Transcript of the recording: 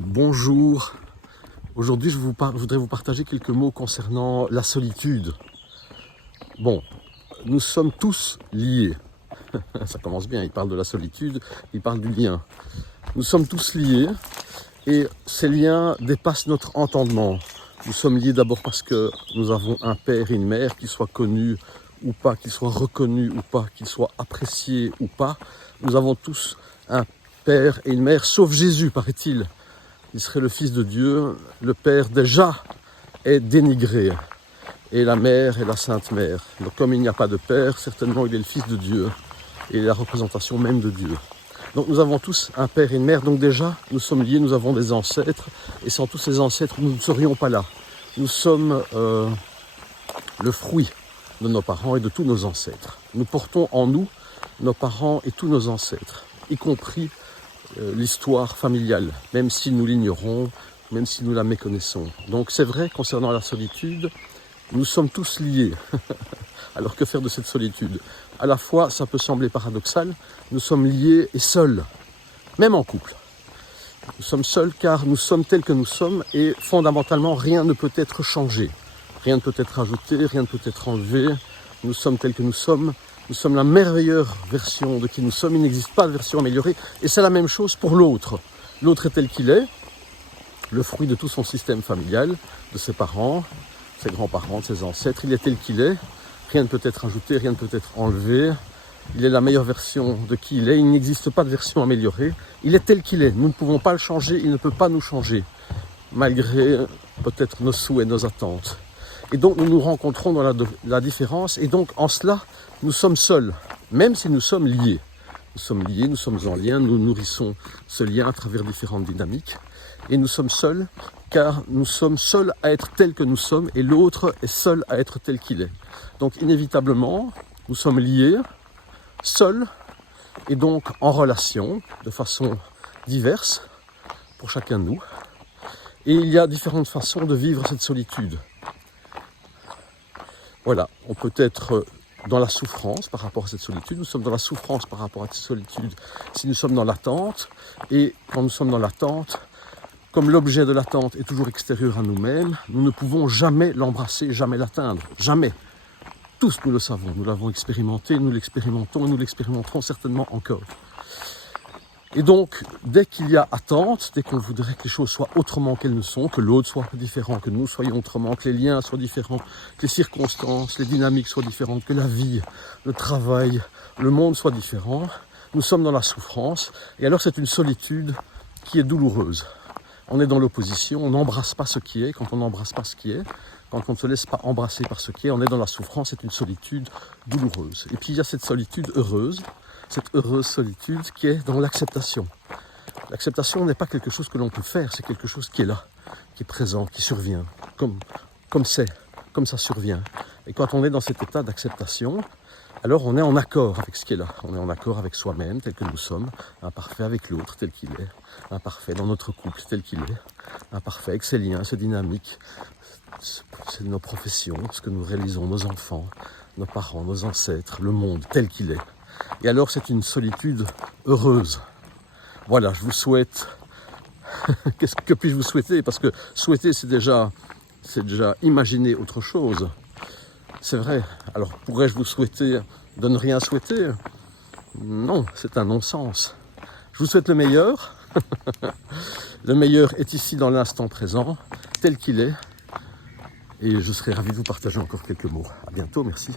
Bonjour, aujourd'hui je voudrais vous partager quelques mots concernant la solitude. Bon, nous sommes tous liés, ça commence bien, il parle de la solitude, il parle du lien. Nous sommes tous liés et ces liens dépassent notre entendement. Nous sommes liés d'abord parce que nous avons un père et une mère, qu'ils soient connus ou pas, qu'ils soient reconnus ou pas, qu'ils soient appréciés ou pas. Nous avons tous un père et une mère, sauf Jésus, paraît-il. Il serait le Fils de Dieu, le Père déjà est dénigré, et la Mère est la Sainte Mère. Donc comme il n'y a pas de Père, certainement il est le Fils de Dieu, et il est la représentation même de Dieu. Donc nous avons tous un Père et une Mère, donc déjà nous sommes liés, nous avons des ancêtres, et sans tous ces ancêtres nous ne serions pas là. Nous sommes le fruit de nos parents et de tous nos ancêtres. Nous portons en nous nos parents et tous nos ancêtres, y compris l'histoire familiale, même si nous l'ignorons, même si nous la méconnaissons. Donc c'est vrai, concernant la solitude, nous sommes tous liés. Alors que faire de cette solitude? À la fois, ça peut sembler paradoxal, nous sommes liés et seuls, même en couple. Nous sommes seuls car nous sommes tels que nous sommes et fondamentalement, rien ne peut être changé. Rien ne peut être ajouté, rien ne peut être enlevé. Nous sommes tels que nous sommes. Nous sommes la meilleure version de qui nous sommes. Il n'existe pas de version améliorée. Et c'est la même chose pour l'autre. L'autre est tel qu'il est, le fruit de tout son système familial, de ses parents, ses grands-parents, de ses ancêtres. Il est tel qu'il est. Rien ne peut être ajouté, rien ne peut être enlevé. Il est la meilleure version de qui il est. Il n'existe pas de version améliorée. Il est tel qu'il est. Nous ne pouvons pas le changer. Il ne peut pas nous changer, malgré peut-être nos souhaits, nos attentes. Et donc nous nous rencontrons dans la différence. Et donc en cela, nous sommes seuls, même si nous sommes liés. Nous sommes liés, nous sommes en lien, nous nourrissons ce lien à travers différentes dynamiques. Et nous sommes seuls, car nous sommes seuls à être tels que nous sommes, et l'autre est seul à être tel qu'il est. Donc inévitablement, nous sommes liés, seuls, et donc en relation, de façon diverse, pour chacun de nous. Et il y a différentes façons de vivre cette solitude. Voilà, on peut être dans la souffrance par rapport à cette solitude. Nous sommes dans la souffrance par rapport à cette solitude si nous sommes dans l'attente. Et quand nous sommes dans l'attente, comme l'objet de l'attente est toujours extérieur à nous-mêmes, nous ne pouvons jamais l'embrasser, jamais l'atteindre. Jamais. Tous nous le savons, nous l'avons expérimenté, nous l'expérimentons et nous l'expérimenterons certainement encore. Et donc, dès qu'il y a attente, dès qu'on voudrait que les choses soient autrement qu'elles ne sont, que l'autre soit différent, que nous soyons autrement, que les liens soient différents, que les circonstances, les dynamiques soient différentes, que la vie, le travail, le monde soient différents, nous sommes dans la souffrance. Et alors c'est une solitude qui est douloureuse. On est dans l'opposition, on n'embrasse pas ce qui est. Quand on n'embrasse pas ce qui est, quand on ne se laisse pas embrasser par ce qui est, on est dans la souffrance, c'est une solitude douloureuse. Et puis il y a cette solitude heureuse, cette heureuse solitude qui est dans l'acceptation. L'acceptation n'est pas quelque chose que l'on peut faire, c'est quelque chose qui est là, qui est présent, qui survient, comme ça survient. Et quand on est dans cet état d'acceptation, alors on est en accord avec ce qui est là. On est en accord avec soi-même, tel que nous sommes, imparfait avec l'autre, tel qu'il est, imparfait dans notre couple, tel qu'il est, imparfait avec ses liens, ses dynamiques, c'est nos professions, ce que nous réalisons, nos enfants, nos parents, nos ancêtres, le monde, tel qu'il est. Et alors c'est une solitude heureuse. Voilà, je vous souhaite... que puis-je vous souhaiter? Parce que souhaiter, c'est déjà imaginer autre chose. C'est vrai. Alors pourrais-je vous souhaiter de ne rien souhaiter? Non, c'est un non-sens. Je vous souhaite le meilleur. Le meilleur est ici dans l'instant présent, tel qu'il est. Et je serai ravi de vous partager encore quelques mots. À bientôt, merci.